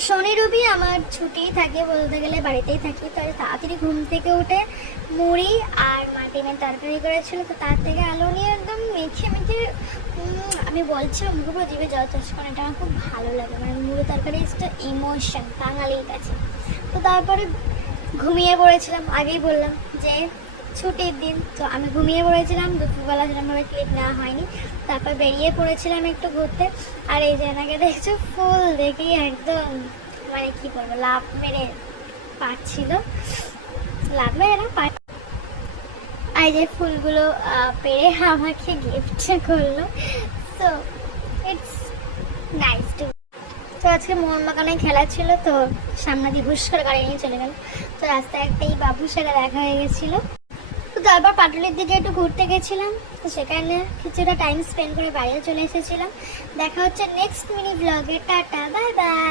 শনি রবি আমার ছুটিই থাকে, বলতে গেলে বাড়িতেই থাকি। তো তাড়াতাড়ি ঘুম থেকে উঠে মুড়ি আর ডিমের তরকারি করেছিল, তো তার থেকে আলু নিয়ে একদম মেখে মেখে আমি বলছি মুখে পুরো জিভে জল চলছে, কারণ এটা আমার খুব ভালো লাগে। মানে মুড়ি তরকারি একটা ইমোশন বাঙালির কাছে। তো তারপরে ঘুমিয়ে পড়েছিলাম, আগেই বললাম যে ছুটির দিন, তো আমি ঘুমিয়ে পড়েছিলাম। দুপুরবেলা সেরকমভাবে ক্লিপ নেওয়া হয়নি। তারপর বেরিয়ে পড়েছিলাম একটু ঘুরতে। আর এই যে এনাকে দেখছো, ফুল দেখি একদম মানে কি বলবো, লাভ মেরে পাচ্ছিল, লাভ মেরে না আর যে ফুলগুলো পেরে আমাকে গিফট করলো। So it's nice to. তো আজকে মোহনবাগানে খেলা ছিল, তো সামনে দিয়ে হুশ করে গাড়ি নিয়ে চলে গেল। তো রাস্তায় একটা এই বাবুর সাথে দেখা হয়ে গেছিলো। তো তারপর পাটুলির দিকে একটু ঘুরতে গেছিলাম, তো সেখানে কিছুটা টাইম স্পেন্ড করে বাড়িও চলে এসেছিলাম। দেখা হচ্ছে নেক্সট মিনি ব্লগে। Tata, bye bye.